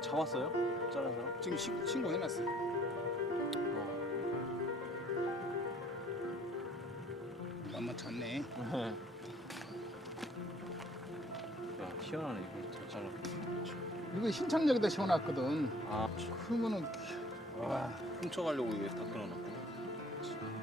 잡았어요? 잘한 사람? 지금 신고해놨어요. 엄마 잤네. 야, 희한하네 이거 잘 잘랐고. 이거 신창역에다 세워놨거든. 아, 그러면은 훔쳐가려고 이게 다 끊어놨고.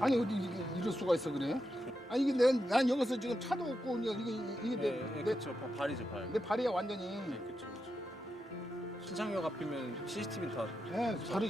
아니 어디 이럴 수가 있어 그래? 아니 이게 난 여기서 지금 차도 없고 이게 내 그쵸. 발이죠 발. 내 발이야 완전히. 네, 그쵸. 신창역 앞이면 CCTV는 다 예, 바로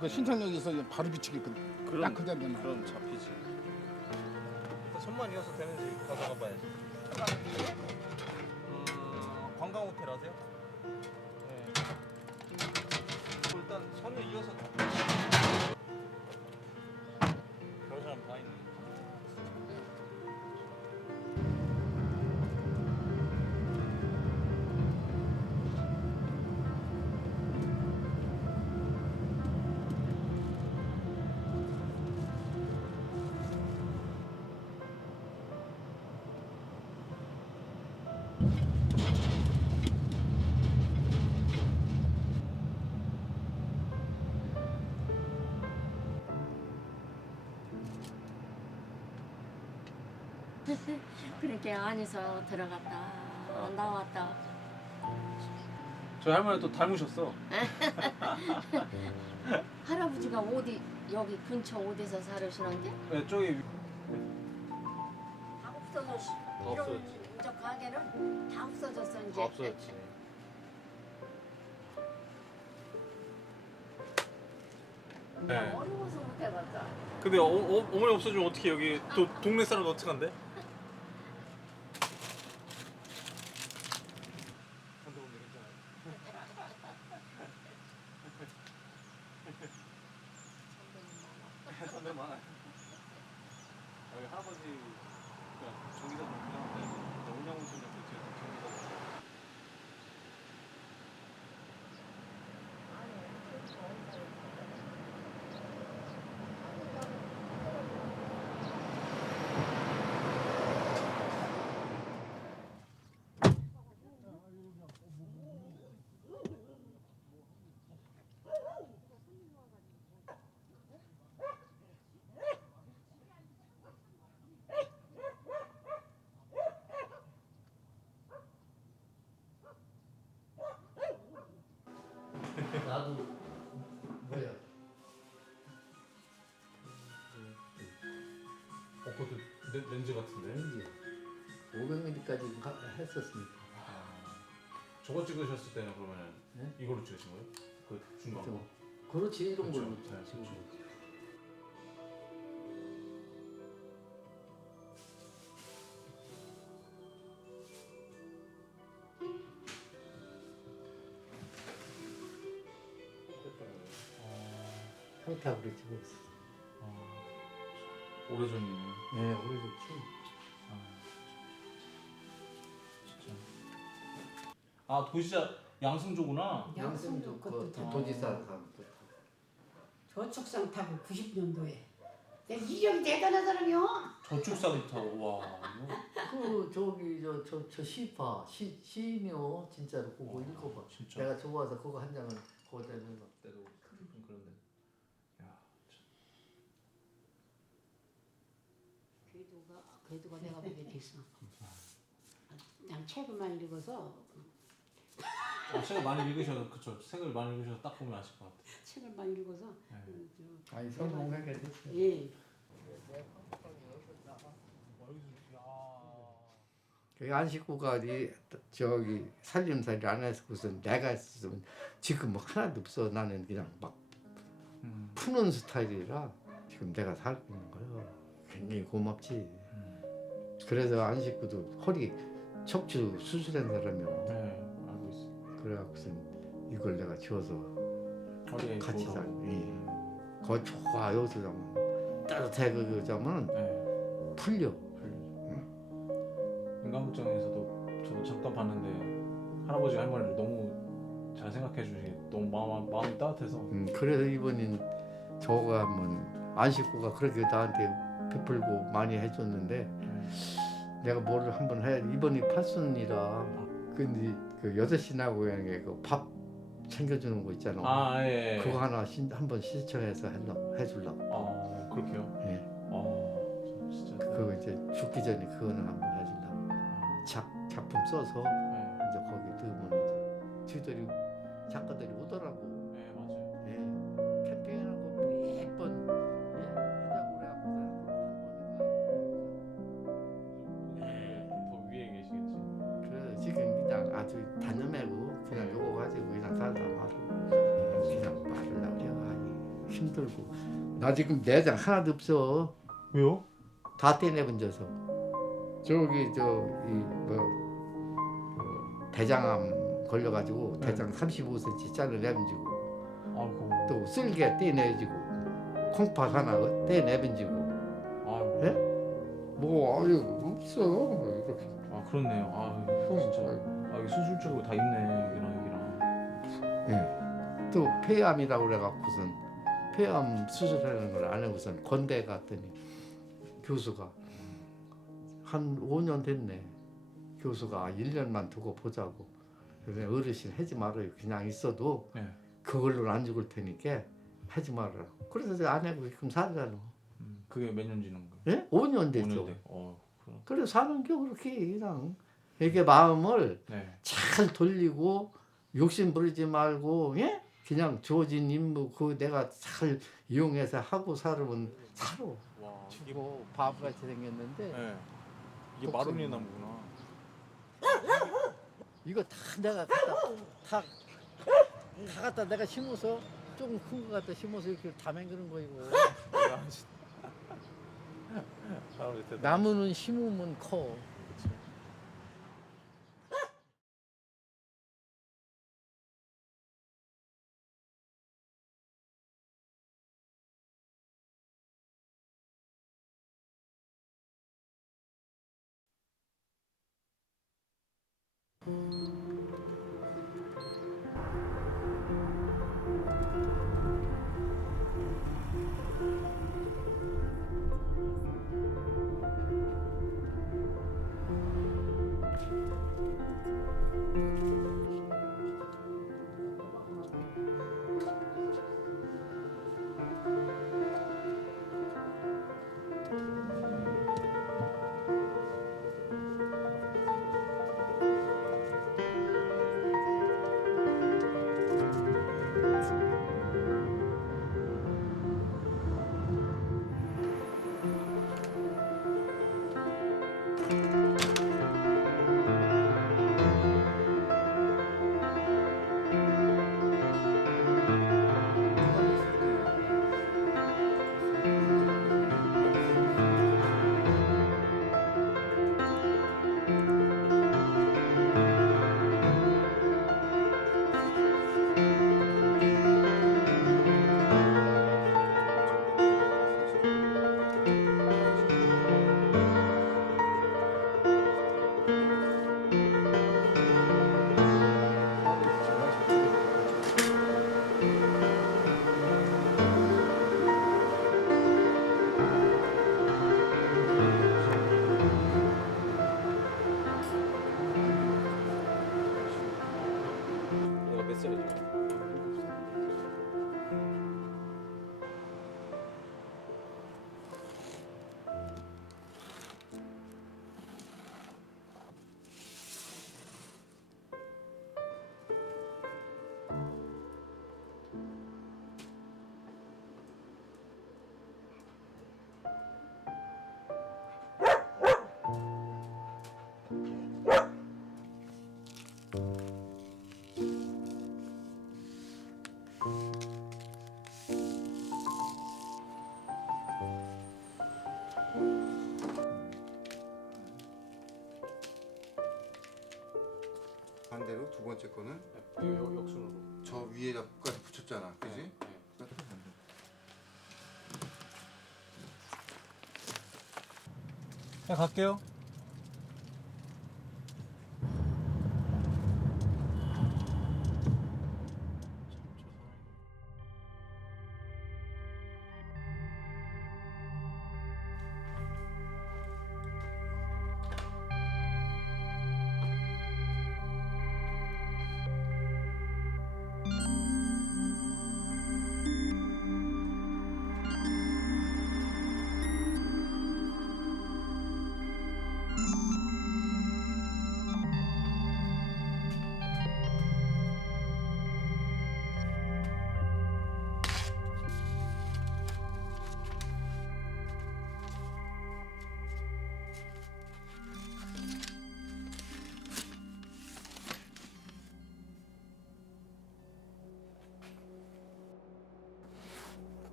그 신창역에서 바로 비치겠거든. 그럼 딱 그대로 되나. 그럼 잡히지. 일단 손만 이어서 되는지 가져가 봐야지. 관광 호텔 아세요? 네. 일단 선을 이어서 그런 사람 다 있네. 그렇게 안에서 들어갔다 나왔다. 저희 할머니 또 닮으셨어. 할아버지가 어디 여기 근처 어디서 살으시는데? 네, 저기 다 없어졌어. 이런 없어졌지. 저 가게는 다 없어졌어 이제. 다 없어졌지. 네. 어려워서 못 해봤다. 근데 어머니 없어지면 어떻게 여기 동네 사람 어떻게 한대? 선배 많아요. 여기 할아버지 정기사 좀 필요한데 운영훈 선생님 정기사. 나도 뭐야? 그것도 렌즈 같은데? 렌즈 500mm까지 했었으니까. 저거 찍으셨을 때는 그러면 네? 이걸로 찍으신 거예요? 그 중간 거? 그렇지 이런 그렇죠. 걸로 잘 찍고. 찍으시고. 평택으로 찍었어. 오래전이네. 네, 오래됐지. 진짜. 아 도시자 양승조구나. 양승도 그것도 그 타고. 도지사 사람도 타고. 저축상 타고 90년도에 이력이 대단한 사람이요. 저축사도 타고 와. 그 저기 저 시파 시인이요 진짜로 그거 읽어봐. 진짜? 내가 좋아서 그거 한 장을 거기다 넣어. 때도 그런데. 야. 궤도가 내가 보기에 됐어. 난 책을만 읽어서 책을 많이 읽으셔서 그쵸. 책을 많이 읽으셔서 딱 보면 아실 것 같아. 책을만 읽어서 아니 성공하게 됐어. 예. 그 안식구가 저기 살림살이 안 했고서 내가 했으면 지금 뭐 하나도 없어. 나는 그냥 막 푸는 스타일이라 지금 내가 살고 있는 거야. 굉장히 고맙지. 그래서 안식구도 허리 척추 수술한 사람이요. 네 알고 있어. 그래갖고서 이걸 내가 지어서 허리에 같이 좋으라고. 자. 예. 그거 좋아. 여기서 자면 따뜻해. 그 자면 네. 풀려. 인간극장에서도 저도 잠깐 봤는데 할아버지 할머니를 너무 잘 생각해 주시게 너무 마음이 따뜻해서. 그래서 이번엔 저거 한번 안 식구가 그렇게 나한테 베풀고 많이 해줬는데 내가 뭐를 한번 해야 이번이 팔순이라 근데 그 6시 나고 그냥 그밥 챙겨주는 거 있잖아. 아 예. 그거 하나 한번 신청해서 해주려고. 아 그렇게요? 예. 진짜. 그거 이제 죽기 전에 그거는 한번 해주려고. 작품 써서 네. 이제 거기 넣으면 이제 저희들이 작가들이 오더라고. 네 맞아요. 예. 캠페인하고 몇번 하자고 그래갖고 더 위에 계시겠지. 그래 지금 그냥 아주 단념하고 그냥 요거 가지고 그냥 살다 말고 그냥 말으려고 그래. 아니 힘들고 나 지금 내장 하나도 없어. 왜요? 다 떼내본 져서 저기 저이뭐 대장암 걸려가지고 네. 대장 35cm 잘라내본지고 아이고. 또 쓸개 떼내지고 콩팥 하나 떼내본지고 아이고. 예? 뭐 아유 없어 이렇게. 아 그렇네요. 아 진짜. 아 이게 수술적으로 다 있네 여기랑. 예. 또 폐암이라고 그래갖고선 폐암 수술하는 걸 안 하고선 건대 갔더니 교수가 한 5년 됐네. 교수가 1년만 두고 보자고. 그래 어르신 하지 말아요. 그냥 있어도 네. 그걸로는 안 죽을 테니까 하지 말아라. 그래서 제가 안 하고 지금 살잖아. 그게 몇 년 지난 거예요? 예? 5년 됐죠. 5년 돼. 그럼. 그래 사는 게 그렇게 그냥 이게 마음을 네. 잘 돌리고 욕심 부리지 말고 예? 그냥 주어진 임무 그 내가 잘 이용해서 하고 살으면 살아. 와. 죽고 바보같이 생겼는데 네. 이게 복숭아. 마로니 나무구나. 이거 다 내가 다 갖다 내가 심어서 조금 큰 거 갖다 심어서 이렇게 다 맹그는 거 이거. 나무는 심으면 커. 얘가 몇 살이죠? 반대로 두 번째 거는 역순으로. 저 위에다까지 붙였잖아, 그지? 그냥 갈게요.